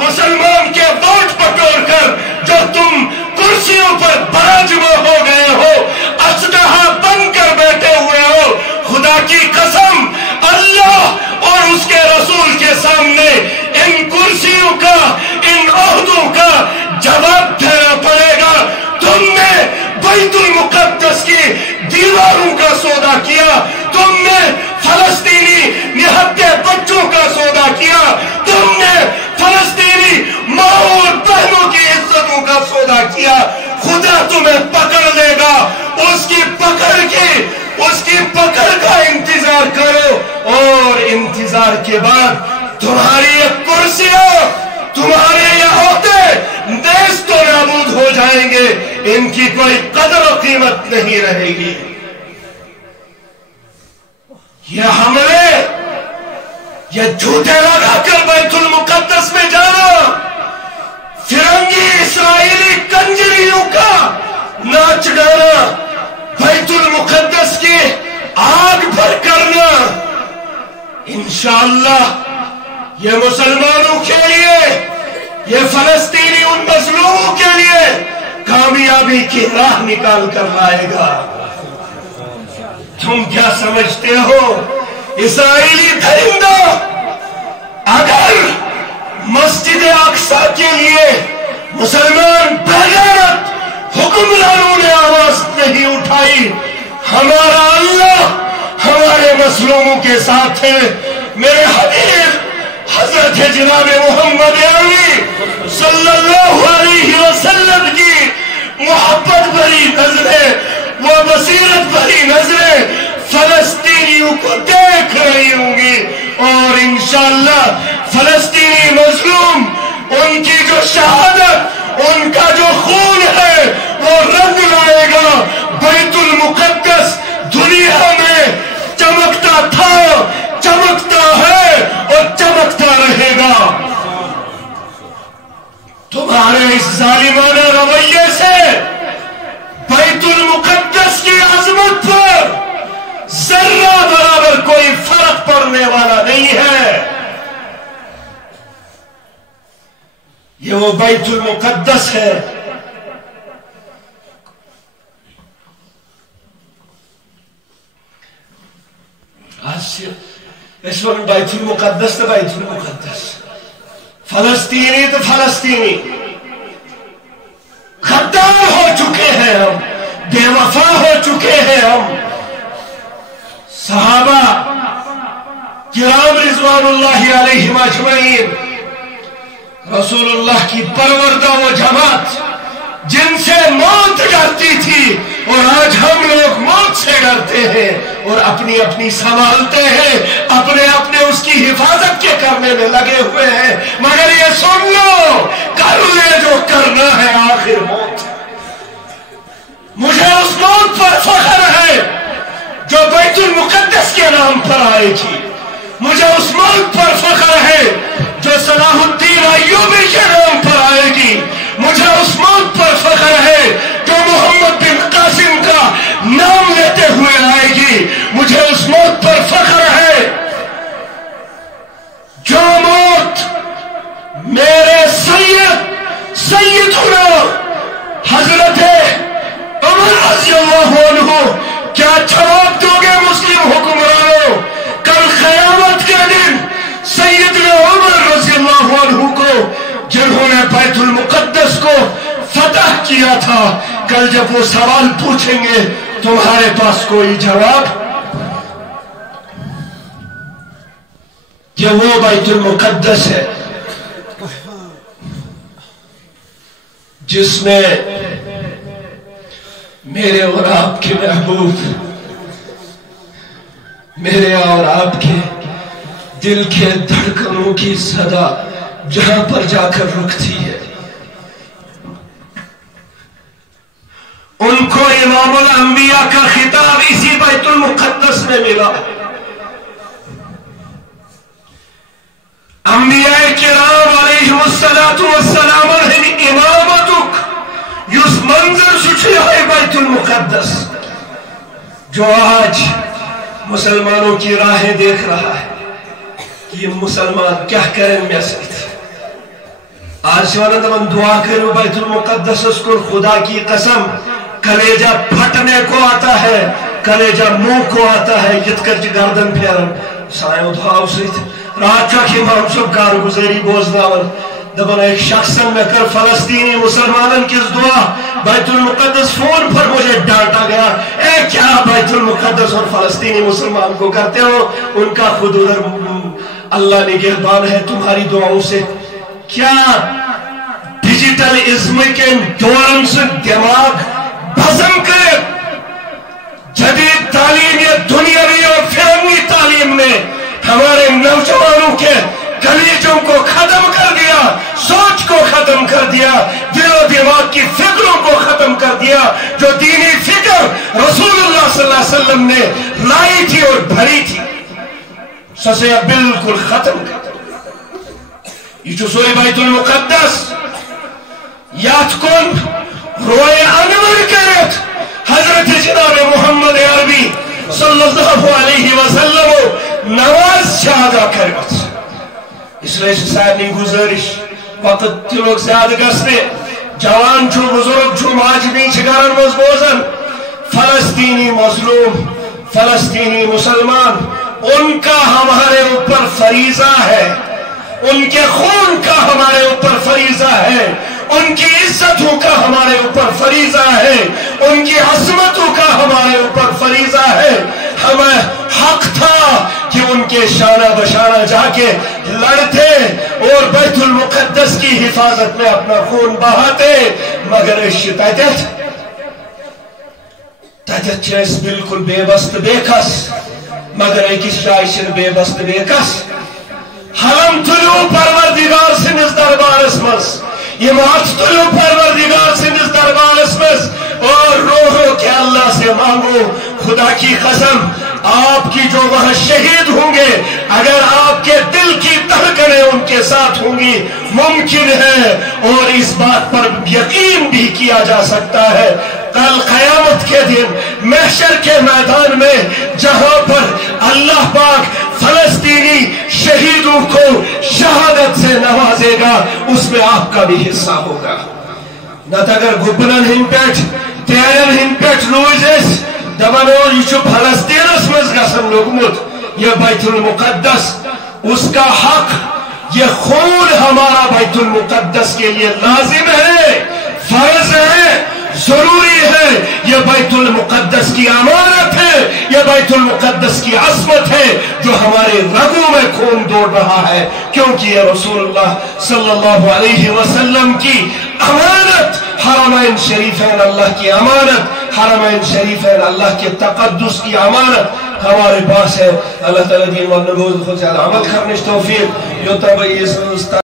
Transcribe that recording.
मुसलमान के वोट बटोर कर जो तुम कुर्सियों पर बराजमा हो गए हो, असलहा बनकर बैठे हुए हो, खुदा की कसम अल्लाह और उसके रसूल के सामने इन कुर्सियों का, इन ओहदों का जवाब देना पड़ेगा। तुमने बैतुल मुकद्दस की दीवारों का सौदा किया, तुमने फलस्तीनी निहत्थे बच्चों का सौदा किया, तुमने फलस्तीनी माओ और बहनों की इज्जतों का सौदा किया। खुदा तुम्हें पकड़ लेगा, उसकी पकड़ का इंतजार करो और इंतजार के बाद तुम्हारी ये कुर्सियां, तुम्हारे ये ओहदे नेस्त तो नाबूद हो जाएंगे, इनकी कोई कदर और कीमत नहीं रहेगी। ये हमले, ये झूठे लगाकर बैतुल मुकद्दस में जाना, फिरंगी इस्राएली कंजरियों का नाच गाना, बैतुल मुकद्दस की आग भर करना, इंशाअल्लाह ये मुसलमानों के लिए, ये फलस्तीनी उन मजलूमों के लिए कामयाबी की राह निकाल कर लाएगा। तुम क्या समझते हो, इस्राएली दरिंदा अगर मस्जिद अक्सा के लिए मुसलमान बेगैरत हुक्मरानों ने आवाज नहीं उठाई, हमारा अल्लाह हमारे मसलूमों के साथ है। मेरे हबीब हजरत जनाब मोहम्मद अली सल्लल्लाहु अलैहि वसल्लम की मोहब्बत भरी नजरें, वो बसीरत भरी नजरें फलस्तीनियों को देख रही होंगी और इंशाअल्लाह फलस्तीनी मजलूम, उनकी जो शहादत, उनका जो खून है वो रंग लाएगा। बैतुल मुकद्दस दुनिया में चमकता था, चमकता है और चमकता रहेगा। तुम्हारे इस जालिमाना रवैये से बैतुल मुकद्दस की अजमत पर जर्रा बराबर कोई फर्क पड़ने वाला नहीं है। ये वो बैतुल मुकद्दस है इस वक्त बैतुल मुकद्दस तो बैतुल मुकद्दस, फलस्तीनी तो फलस्तीनी, गद्दार हो चुके हैं हम, बेवफा हो चुके हैं हम। सहाबा किराम रिज़वानुल्लाहि अलैहिम अजमईन, रसूलुल्लाह की परवरदा वो जमात जिनसे मौत डरती थी, और आज हम लोग मौत से डरते हैं और अपनी अपनी संभालते हैं, अपने अपने उसकी हिफाजत के करने में लगे हुए हैं। मगर ये सुन लो, कर ले जो करना है, आखिर मौत। मुझे उस मौत पर फख्र है जो बैतुल मुकद्दस के नाम पर आएगी, मुझे उस मौत पर फख्र है जो सलाहुद्दीन अय्यूबी के नाम पर आएगी, मुझे उस मौत पर फख्र है जो मोहम्मद बिन कासिम का नाम लेते हुए आएगी, मुझे उस मौत पर फख्र है जो मौत मेरे सैयदुना हजरत उमर रज़ियल्लाहु अन्हु, क्या जवाब दोगे मुस्लिम हुक्मरानों? कल क़यामत के दिन सैयदना उमर रज़ियल्लाहु अन्हु को, जिन्होंने बैतुल मुकद्दस को फतह किया था, कल जब वो सवाल पूछेंगे तुम्हारे पास कोई जवाब? ये वो बैतुल मुकद्दस है जिसमें मेरे और आपके महबूब, मेरे और आपके दिल के धड़कनों की सदा जहां पर जाकर रुकती है, उनको इमामुल अंबिया का खिताब इसी बैतुल मुकद्दस में मिला। अंबिया किराम अलैहिमुस्सलातु वस्सलाम इमामतुक, युस मंजर सुचिया है बैतुल मुकद्दस, जो आज मुसलमानों की राहें देख रहा है कि मुसलमान क्या करें में सकते। آج دپان دعا کرو بیت المقدس کو، خدا کی قسم کلیجہ پھٹنے کو آتا ہے، کلیجہ منہ کو آتا ہے، یت کر گردن پھیرن سایو دعاو ست رات کا امام صاحب کارگزاری بوزناون دپان ایک شخص میں کر فلسطینی مسلمانن کس دعا بیت المقدس فون پر مجھے ڈانٹا گیا، اے کیا بیت المقدس اور فلسطینی مسلمان کو کرتے ہو؟ ان کا خود ادھر اللہ نگہبان ہے تمہاری دعاؤں سے۔ کیا ڈیجیٹل ازم کے دورن سے دماغ بزم کرے؟ جدید تعلیم یا دنیاوی اور فرنگی تعلیم نے ہمارے نوجوانوں کے کلیجوں کو ختم کر دیا، سوچ کو ختم کر دیا، دل و دماغ کی فکروں کو ختم کر دیا جو دینی فکر رسول اللہ صلی اللہ علیہ وسلم نے لائی تھی اور بھری تھی، سسے بالکل ختم کر دیا۔ یہ سوئی بیت المقدس یات کن روئے انور کرت حضرت جناب محمد عربی صلی اللہ علیہ وسلم نواز شاہدہ کرت، اس لیے سارے گزارش وقت تلوک زیادہ گسنے جوان چھو بزرگ چھو ماجبین چگرن مز بوزن فلسطینی مظلوم فلسطینی مسلمان ان کا ہمارے اوپر فریضہ ہے، ان کے خون کا ہمارے اوپر فریضہ ہے، ان کی عزتوں کا ہمارے اوپر فریضہ ہے، ان کی عظمتوں کا ہمارے اوپر فریضہ ہے۔ ہمیں حق تھا کہ ان کے شانہ بشانہ جا کے لڑتے اور بیت المقدس کی حفاظت میں اپنا خون بہاتے، مگر تجت چیز بالکل بے بست بے کس، مگر ایکس جائشن بے بست بے کس حلم تلو پروردگار سنس دربارس مز، یہ مات تلو پروردگار سنس دربارس مز اور روحو کہ اللہ سے مانگو۔ خدا کی قسم آپ کی جو وہاں شہید ہوں گے، اگر آپ کے دل کی دھڑکنیں ان کے ساتھ ہوں گی، ممکن ہے اور اس بات پر یقین بھی کیا جا سکتا ہے کل قیامت کے دن محشر کے میدان میں جہاں پر اللہ پاک فلسطینی شہیدوں کو شہادت سے نوازے گا، اس میں آپ کا بھی حصہ ہوگا۔ نہ اگر گپنن ہن پیٹ تیرن ہن پیٹ روزس دبن اور یہ فلسطینس مز گسن لوگمت یہ بیت المقدس، اس کا حق، یہ خون ہمارا بیت المقدس کے لیے لازم ہے، فرض ہے، ضروری ہے۔ یہ بیت المقدس کی امانت ہے، یہ بیت المقدس کی عظمت ہے جو ہمارے رگوں میں خون دوڑ رہا ہے، کیونکہ یہ رسول اللہ صلی اللہ علیہ وسلم کی امانت، حرمین شریفین اللہ کی امانت، حرمین شریفین اللہ کے تقدس کی امانت ہمارے پاس ہے۔ اللہ تعالیٰ دین و نبوت خود سے عمل کرنے توفیق یوتا بھائی